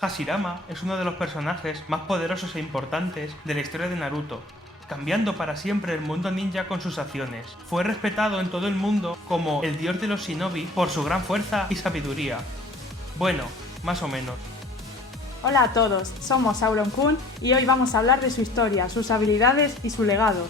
Hashirama es uno de los personajes más poderosos e importantes de la historia de Naruto, cambiando para siempre el mundo ninja con sus acciones. Fue respetado en todo el mundo como el dios de los shinobi por su gran fuerza y sabiduría. Bueno, más o menos. Hola a todos, somos Sauron Kun y hoy vamos a hablar de su historia, sus habilidades y su legado.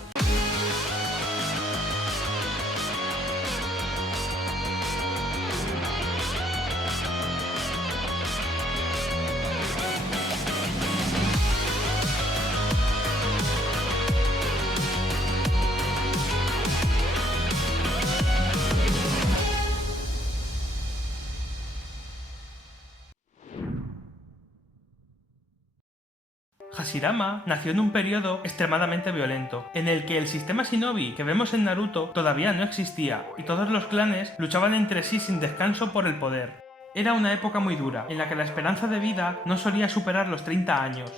Hashirama nació en un periodo extremadamente violento, en el que el sistema shinobi que vemos en Naruto todavía no existía, y todos los clanes luchaban entre sí sin descanso por el poder. Era una época muy dura, en la que la esperanza de vida no solía superar los 30 años.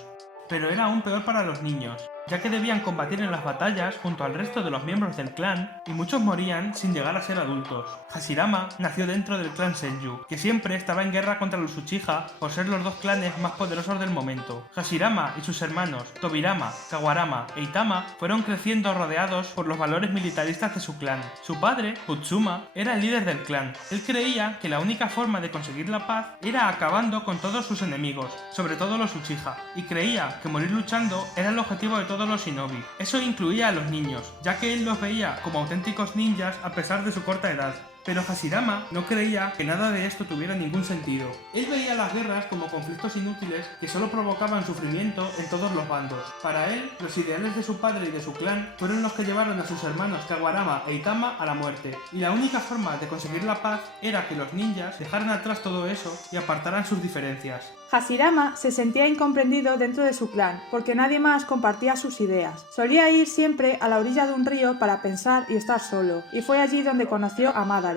Pero era aún peor para los niños, ya que debían combatir en las batallas junto al resto de los miembros del clan, y muchos morían sin llegar a ser adultos. Hashirama nació dentro del clan Senju, que siempre estaba en guerra contra los Uchiha por ser los dos clanes más poderosos del momento. Hashirama y sus hermanos Tobirama, Kawarama e Itama fueron creciendo rodeados por los valores militaristas de su clan. Su padre, Utsuma, era el líder del clan. Él creía que la única forma de conseguir la paz era acabando con todos sus enemigos, sobre todo los Uchiha, y creía que morir luchando era el objetivo de todos los shinobi. Eso incluía a los niños, ya que él los veía como auténticos ninjas a pesar de su corta edad. Pero Hashirama no creía que nada de esto tuviera ningún sentido. Él veía las guerras como conflictos inútiles que solo provocaban sufrimiento en todos los bandos. Para él, los ideales de su padre y de su clan fueron los que llevaron a sus hermanos Kawarama e Itama a la muerte, y la única forma de conseguir la paz era que los ninjas dejaran atrás todo eso y apartaran sus diferencias. Hashirama se sentía incomprendido dentro de su clan, porque nadie más compartía sus ideas. Solía ir siempre a la orilla de un río para pensar y estar solo, y fue allí donde conoció a Madara.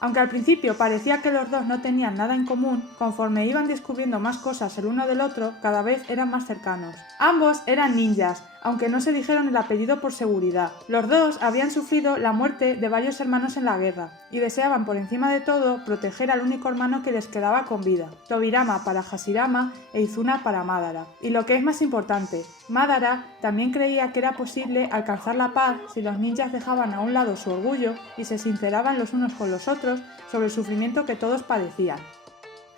Aunque al principio parecía que los dos no tenían nada en común, conforme iban descubriendo más cosas el uno del otro, cada vez eran más cercanos. Ambos eran ninjas, aunque no se dijeron el apellido por seguridad. Los dos habían sufrido la muerte de varios hermanos en la guerra, y deseaban por encima de todo proteger al único hermano que les quedaba con vida. Tobirama para Hashirama e Izuna para Madara. Y lo que es más importante, Madara también creía que era posible alcanzar la paz si los ninjas dejaban a un lado su orgullo y se sinceraban los unos con los otros sobre el sufrimiento que todos padecían.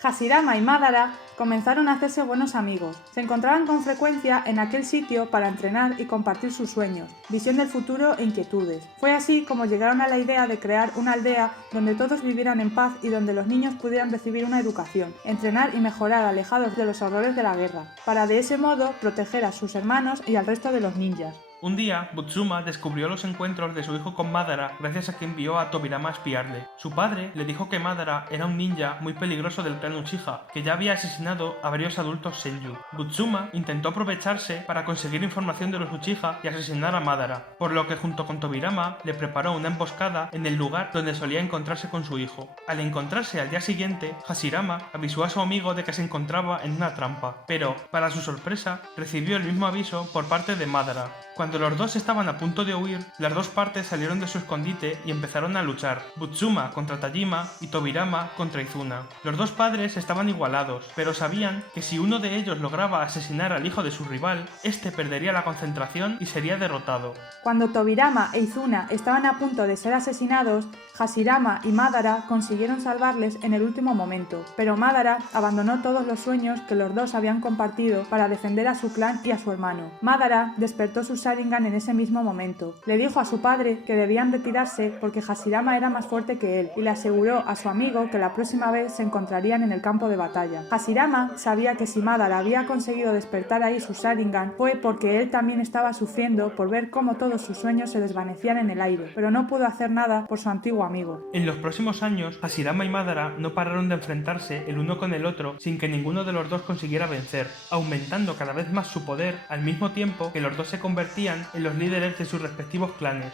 Hashirama y Madara comenzaron a hacerse buenos amigos. Se encontraban con frecuencia en aquel sitio para entrenar y compartir sus sueños, visión del futuro e inquietudes. Fue así como llegaron a la idea de crear una aldea donde todos vivieran en paz y donde los niños pudieran recibir una educación, entrenar y mejorar alejados de los horrores de la guerra, para de ese modo proteger a sus hermanos y al resto de los ninjas. Un día, Butsuma descubrió los encuentros de su hijo con Madara gracias a que envió a Tobirama a espiarle. Su padre le dijo que Madara era un ninja muy peligroso del clan Uchiha, que ya había asesinado a varios adultos Senju. Butsuma intentó aprovecharse para conseguir información de los Uchiha y asesinar a Madara, por lo que junto con Tobirama le preparó una emboscada en el lugar donde solía encontrarse con su hijo. Al encontrarse al día siguiente, Hashirama avisó a su amigo de que se encontraba en una trampa, pero, para su sorpresa, recibió el mismo aviso por parte de Madara. Cuando los dos estaban a punto de huir, las dos partes salieron de su escondite y empezaron a luchar, Butsuma contra Tajima y Tobirama contra Izuna. Los dos padres estaban igualados, pero sabían que si uno de ellos lograba asesinar al hijo de su rival, este perdería la concentración y sería derrotado. Cuando Tobirama e Izuna estaban a punto de ser asesinados, Hashirama y Madara consiguieron salvarles en el último momento, pero Madara abandonó todos los sueños que los dos habían compartido para defender a su clan y a su hermano. Madara despertó su Sharingan en ese mismo momento. Le dijo a su padre que debían retirarse porque Hashirama era más fuerte que él y le aseguró a su amigo que la próxima vez se encontrarían en el campo de batalla. Hashirama sabía que si Madara había conseguido despertar ahí su Sharingan fue porque él también estaba sufriendo por ver cómo todos sus sueños se desvanecían en el aire, pero no pudo hacer nada por su antiguo amigo. En los próximos años, Hashirama y Madara no pararon de enfrentarse el uno con el otro sin que ninguno de los dos consiguiera vencer, aumentando cada vez más su poder al mismo tiempo que los dos se convertían en los líderes de sus respectivos clanes.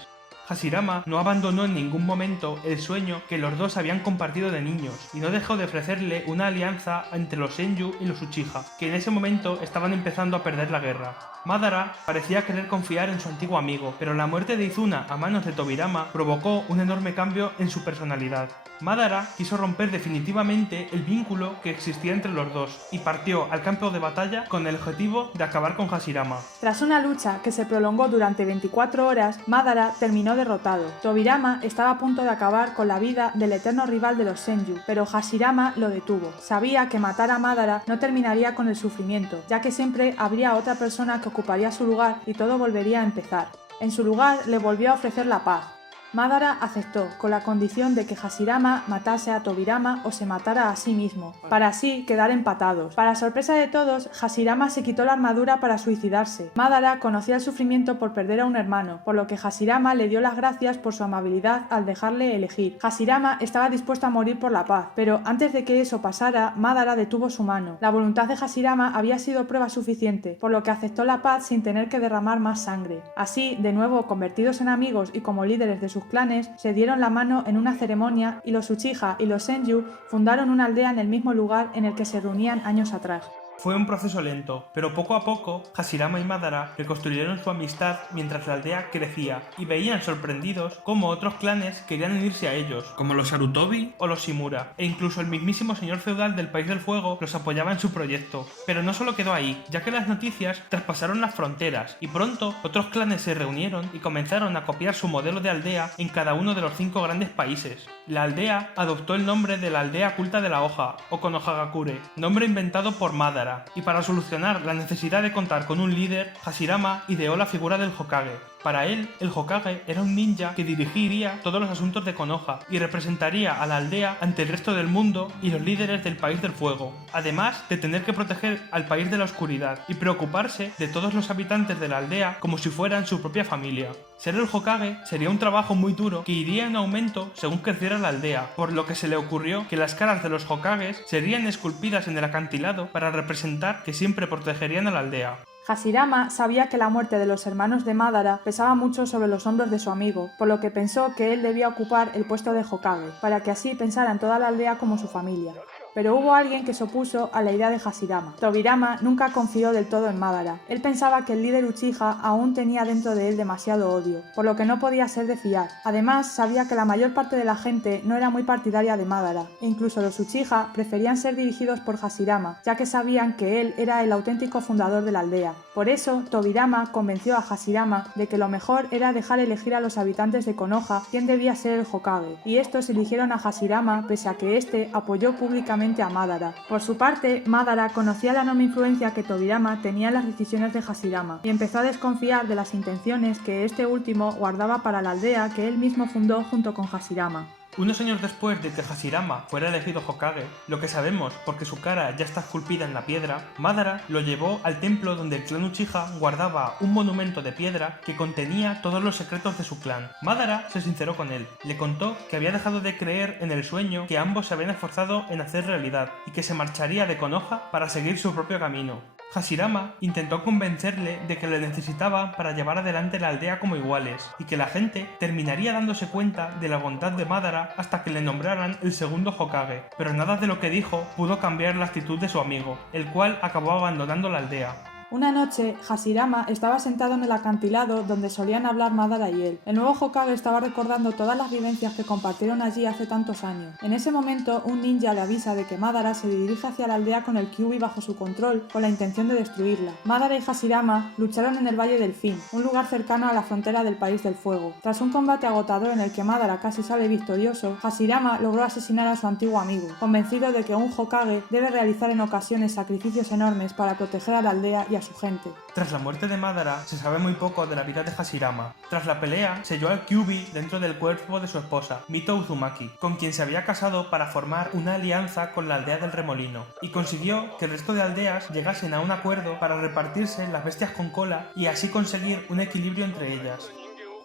Hashirama no abandonó en ningún momento el sueño que los dos habían compartido de niños y no dejó de ofrecerle una alianza entre los Senju y los Uchiha, que en ese momento estaban empezando a perder la guerra. Madara parecía querer confiar en su antiguo amigo, pero la muerte de Izuna a manos de Tobirama provocó un enorme cambio en su personalidad. Madara quiso romper definitivamente el vínculo que existía entre los dos y partió al campo de batalla con el objetivo de acabar con Hashirama. Tras una lucha que se prolongó durante 24 horas, Madara terminó derrotado. Tobirama estaba a punto de acabar con la vida del eterno rival de los Senju, pero Hashirama lo detuvo. Sabía que matar a Madara no terminaría con el sufrimiento, ya que siempre habría otra persona que ocuparía su lugar y todo volvería a empezar. En su lugar le volvió a ofrecer la paz. Madara aceptó, con la condición de que Hashirama matase a Tobirama o se matara a sí mismo, para así quedar empatados. Para sorpresa de todos, Hashirama se quitó la armadura para suicidarse. Madara conocía el sufrimiento por perder a un hermano, por lo que Hashirama le dio las gracias por su amabilidad al dejarle elegir. Hashirama estaba dispuesto a morir por la paz, pero antes de que eso pasara, Madara detuvo su mano. La voluntad de Hashirama había sido prueba suficiente, por lo que aceptó la paz sin tener que derramar más sangre. Así, de nuevo convertidos en amigos y como líderes de sus clanes, se dieron la mano en una ceremonia y los Uchiha y los Senju fundaron una aldea en el mismo lugar en el que se reunían años atrás. Fue un proceso lento, pero poco a poco Hashirama y Madara reconstruyeron su amistad mientras la aldea crecía y veían sorprendidos cómo otros clanes querían unirse a ellos, como los Sarutobi o los Shimura, e incluso el mismísimo señor feudal del País del Fuego los apoyaba en su proyecto. Pero no solo quedó ahí, ya que las noticias traspasaron las fronteras y pronto otros clanes se reunieron y comenzaron a copiar su modelo de aldea en cada uno de los 5 grandes países. La aldea adoptó el nombre de la aldea culta de la hoja, o Konohagakure, nombre inventado por Madara. Y para solucionar la necesidad de contar con un líder, Hashirama ideó la figura del Hokage. Para él, el Hokage era un ninja que dirigiría todos los asuntos de Konoha y representaría a la aldea ante el resto del mundo y los líderes del País del Fuego, además de tener que proteger al País de la Oscuridad y preocuparse de todos los habitantes de la aldea como si fueran su propia familia. Ser el Hokage sería un trabajo muy duro que iría en aumento según creciera la aldea, por lo que se le ocurrió que las caras de los Hokages serían esculpidas en el acantilado para representar que siempre protegerían a la aldea. Hashirama sabía que la muerte de los hermanos de Madara pesaba mucho sobre los hombros de su amigo, por lo que pensó que él debía ocupar el puesto de Hokage, para que así pensara en toda la aldea como su familia. Pero hubo alguien que se opuso a la idea de Hashirama. Tobirama nunca confió del todo en Madara. Él pensaba que el líder Uchiha aún tenía dentro de él demasiado odio, por lo que no podía ser de fiar. Además, sabía que la mayor parte de la gente no era muy partidaria de Madara, e incluso los Uchiha preferían ser dirigidos por Hashirama, ya que sabían que él era el auténtico fundador de la aldea. Por eso, Tobirama convenció a Hashirama de que lo mejor era dejar elegir a los habitantes de Konoha quién debía ser el Hokage, y estos eligieron a Hashirama pese a que éste apoyó públicamente a Madara. Por su parte, Madara conocía la enorme influencia que Tobirama tenía en las decisiones de Hashirama y empezó a desconfiar de las intenciones que este último guardaba para la aldea que él mismo fundó junto con Hashirama. Unos años después de que Hashirama fuera elegido Hokage, lo que sabemos porque su cara ya está esculpida en la piedra, Madara lo llevó al templo donde el clan Uchiha guardaba un monumento de piedra que contenía todos los secretos de su clan. Madara se sinceró con él, le contó que había dejado de creer en el sueño que ambos se habían esforzado en hacer realidad y que se marcharía de Konoha para seguir su propio camino. Hashirama intentó convencerle de que le necesitaba para llevar adelante la aldea como iguales y que la gente terminaría dándose cuenta de la bondad de Madara hasta que le nombraran el segundo Hokage, pero nada de lo que dijo pudo cambiar la actitud de su amigo, el cual acabó abandonando la aldea. Una noche, Hashirama estaba sentado en el acantilado donde solían hablar Madara y él. El nuevo Hokage estaba recordando todas las vivencias que compartieron allí hace tantos años. En ese momento, un ninja le avisa de que Madara se dirige hacia la aldea con el Kyuubi bajo su control con la intención de destruirla. Madara y Hashirama lucharon en el Valle del Fin, un lugar cercano a la frontera del País del Fuego. Tras un combate agotador en el que Madara casi sale victorioso, Hashirama logró asesinar a su antiguo amigo, convencido de que un Hokage debe realizar en ocasiones sacrificios enormes para proteger a la aldea y a su gente. Tras la muerte de Madara, se sabe muy poco de la vida de Hashirama. Tras la pelea, selló al Kyuubi dentro del cuerpo de su esposa, Mito Uzumaki, con quien se había casado para formar una alianza con la aldea del Remolino, y consiguió que el resto de aldeas llegasen a un acuerdo para repartirse las bestias con cola y así conseguir un equilibrio entre ellas.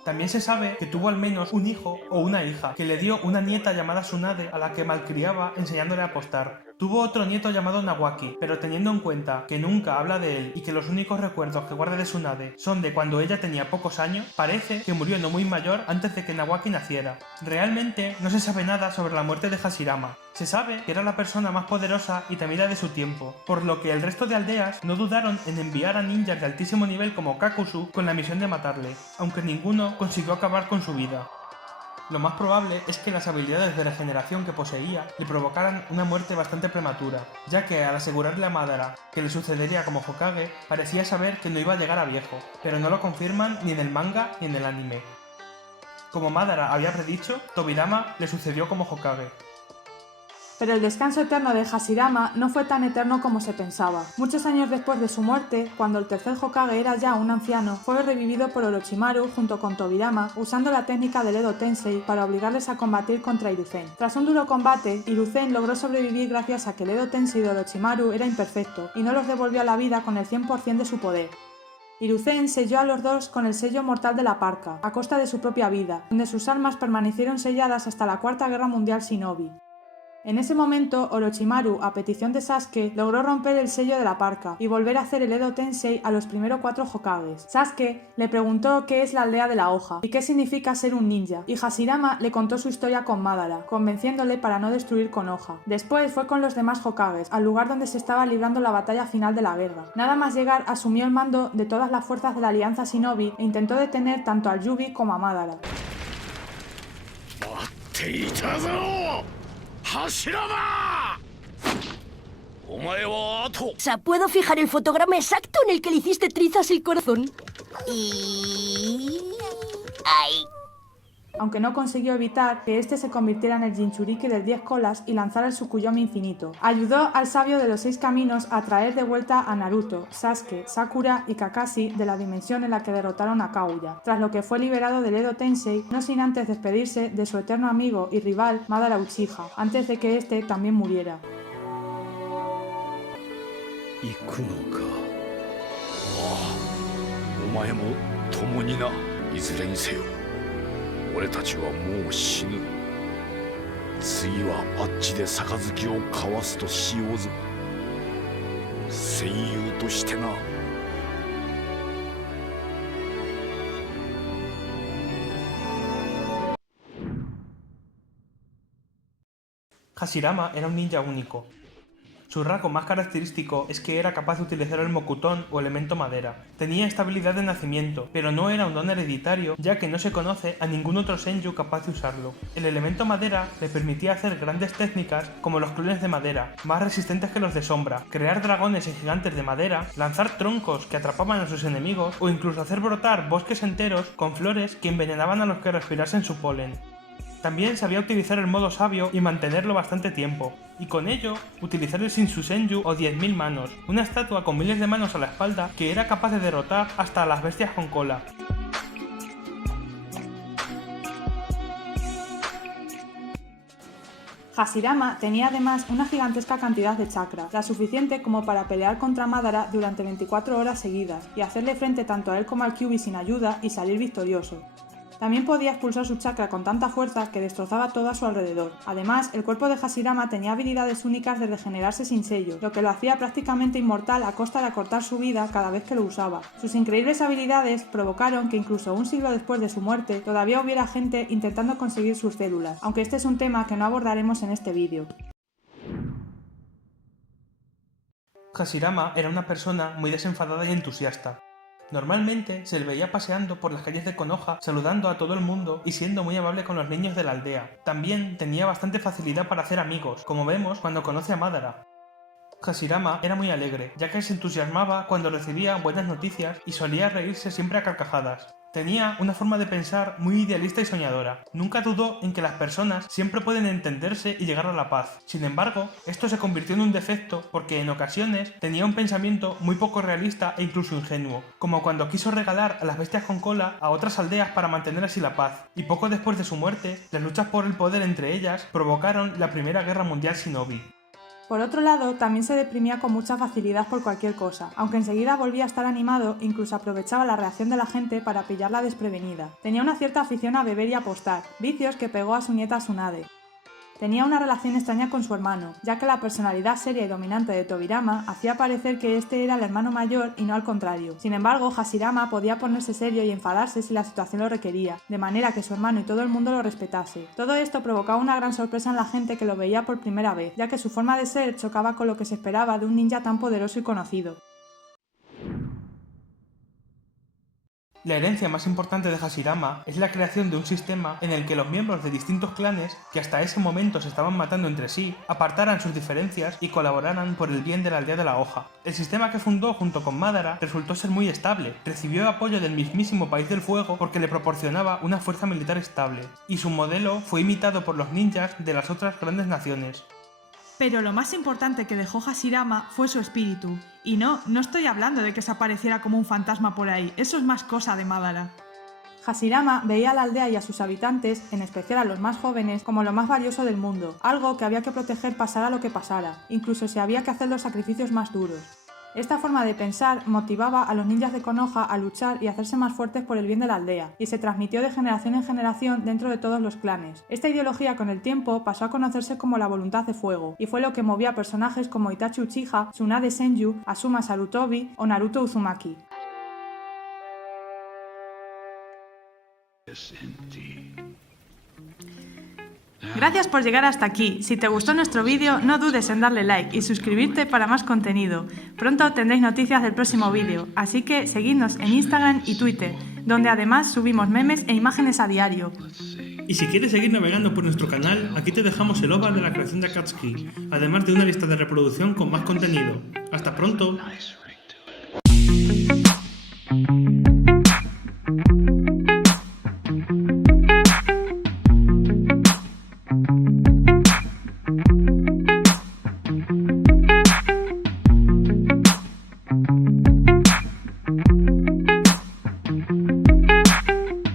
También se sabe que tuvo al menos un hijo o una hija, que le dio una nieta llamada Tsunade a la que malcriaba enseñándole a apostar. Tuvo otro nieto llamado Nawaki, pero teniendo en cuenta que nunca habla de él y que los únicos recuerdos que guarda de Tsunade son de cuando ella tenía pocos años, parece que murió no muy mayor antes de que Nawaki naciera. Realmente no se sabe nada sobre la muerte de Hashirama. Se sabe que era la persona más poderosa y temida de su tiempo, por lo que el resto de aldeas no dudaron en enviar a ninjas de altísimo nivel como Kakuzu con la misión de matarle, aunque ninguno consiguió acabar con su vida. Lo más probable es que las habilidades de regeneración que poseía le provocaran una muerte bastante prematura, ya que al asegurarle a Madara que le sucedería como Hokage, parecía saber que no iba a llegar a viejo, pero no lo confirman ni en el manga ni en el anime. Como Madara había predicho, Tobirama le sucedió como Hokage. Pero el descanso eterno de Hashirama no fue tan eterno como se pensaba. Muchos años después de su muerte, cuando el tercer Hokage era ya un anciano, fue revivido por Orochimaru junto con Tobirama, usando la técnica del Edo Tensei para obligarles a combatir contra Hiruzen. Tras un duro combate, Hiruzen logró sobrevivir gracias a que el Edo Tensei de Orochimaru era imperfecto y no los devolvió a la vida con el 100% de su poder. Hiruzen selló a los dos con el sello mortal de la Parca, a costa de su propia vida, donde sus almas permanecieron selladas hasta la Cuarta Guerra Mundial Shinobi. En ese momento, Orochimaru, a petición de Sasuke, logró romper el sello de la Parca y volver a hacer el Edo Tensei a los primeros 4 Hokages. Sasuke le preguntó qué es la aldea de la hoja y qué significa ser un ninja, y Hashirama le contó su historia con Madara, convenciéndole para no destruir Konoha. Después fue con los demás Hokages, al lugar donde se estaba librando la batalla final de la guerra. Nada más llegar, asumió el mando de todas las fuerzas de la Alianza Shinobi e intentó detener tanto al Yubi como a Madara. Puedo fijar el fotograma exacto en el que le hiciste trizas el corazón. Y... ¡ay! Aunque no consiguió evitar que este se convirtiera en el Jinchuriki del 10 colas y lanzara el Tsukuyomi infinito. Ayudó al sabio de los 6 caminos a traer de vuelta a Naruto, Sasuke, Sakura y Kakashi de la dimensión en la que derrotaron a Kaguya, tras lo que fue liberado del Edo Tensei, no sin antes despedirse de su eterno amigo y rival Madara Uchiha, antes de que este también muriera. Hashirama era un ninja único. Su rasgo más característico es que era capaz de utilizar el Mokuton o elemento madera. Tenía esta habilidad de nacimiento, pero no era un don hereditario, ya que no se conoce a ningún otro Senju capaz de usarlo. El elemento madera le permitía hacer grandes técnicas como los clones de madera, más resistentes que los de sombra, crear dragones y gigantes de madera, lanzar troncos que atrapaban a sus enemigos o incluso hacer brotar bosques enteros con flores que envenenaban a los que respirasen su polen. También sabía utilizar el modo sabio y mantenerlo bastante tiempo, y con ello utilizar el Shinsu-senju o 10.000 manos, una estatua con miles de manos a la espalda que era capaz de derrotar hasta a las bestias con cola. Hashirama tenía además una gigantesca cantidad de chakra, la suficiente como para pelear contra Madara durante 24 horas seguidas, y hacerle frente tanto a él como al Kyuubi sin ayuda y salir victorioso. También podía expulsar su chakra con tanta fuerza que destrozaba todo a su alrededor. Además, el cuerpo de Hashirama tenía habilidades únicas de regenerarse sin sello, lo que lo hacía prácticamente inmortal a costa de acortar su vida cada vez que lo usaba. Sus increíbles habilidades provocaron que incluso un siglo después de su muerte todavía hubiera gente intentando conseguir sus células, aunque este es un tema que no abordaremos en este vídeo. Hashirama era una persona muy desenfadada y entusiasta. Normalmente se le veía paseando por las calles de Konoha, saludando a todo el mundo y siendo muy amable con los niños de la aldea. También tenía bastante facilidad para hacer amigos, como vemos cuando conoce a Madara. Hashirama era muy alegre, ya que se entusiasmaba cuando recibía buenas noticias y solía reírse siempre a carcajadas. Tenía una forma de pensar muy idealista y soñadora. Nunca dudó en que las personas siempre pueden entenderse y llegar a la paz. Sin embargo, esto se convirtió en un defecto porque en ocasiones tenía un pensamiento muy poco realista e incluso ingenuo, como cuando quiso regalar a las bestias con cola a otras aldeas para mantener así la paz. Y poco después de su muerte, las luchas por el poder entre ellas provocaron la Primera Guerra Mundial Shinobi. Por otro lado, también se deprimía con mucha facilidad por cualquier cosa, aunque enseguida volvía a estar animado e incluso aprovechaba la reacción de la gente para pillarla desprevenida. Tenía una cierta afición a beber y apostar, vicios que pegó a su nieta Tsunade. Tenía una relación extraña con su hermano, ya que la personalidad seria y dominante de Tobirama hacía parecer que este era el hermano mayor y no al contrario. Sin embargo, Hashirama podía ponerse serio y enfadarse si la situación lo requería, de manera que su hermano y todo el mundo lo respetase. Todo esto provocaba una gran sorpresa en la gente que lo veía por primera vez, ya que su forma de ser chocaba con lo que se esperaba de un ninja tan poderoso y conocido. La herencia más importante de Hashirama es la creación de un sistema en el que los miembros de distintos clanes, que hasta ese momento se estaban matando entre sí, apartaran sus diferencias y colaboraran por el bien de la aldea de la hoja. El sistema que fundó junto con Madara resultó ser muy estable, recibió apoyo del mismísimo País del Fuego porque le proporcionaba una fuerza militar estable, y su modelo fue imitado por los ninjas de las otras grandes naciones. Pero lo más importante que dejó Hashirama fue su espíritu. Y no estoy hablando de que se apareciera como un fantasma por ahí, eso es más cosa de Madara. Hashirama veía a la aldea y a sus habitantes, en especial a los más jóvenes, como lo más valioso del mundo, algo que había que proteger pasara lo que pasara, incluso si había que hacer los sacrificios más duros. Esta forma de pensar motivaba a los ninjas de Konoha a luchar y hacerse más fuertes por el bien de la aldea, y se transmitió de generación en generación dentro de todos los clanes. Esta ideología con el tiempo pasó a conocerse como la voluntad de fuego, y fue lo que movía a personajes como Itachi Uchiha, Tsunade Senju, Asuma Sarutobi o Naruto Uzumaki. Gracias por llegar hasta aquí. Si te gustó nuestro vídeo, no dudes en darle like y suscribirte para más contenido. Pronto tendréis noticias del próximo vídeo, así que seguidnos en Instagram y Twitter, donde además subimos memes e imágenes a diario. Y si quieres seguir navegando por nuestro canal, aquí te dejamos el OVA de la creación de Akatsuki, además de una lista de reproducción con más contenido. ¡Hasta pronto!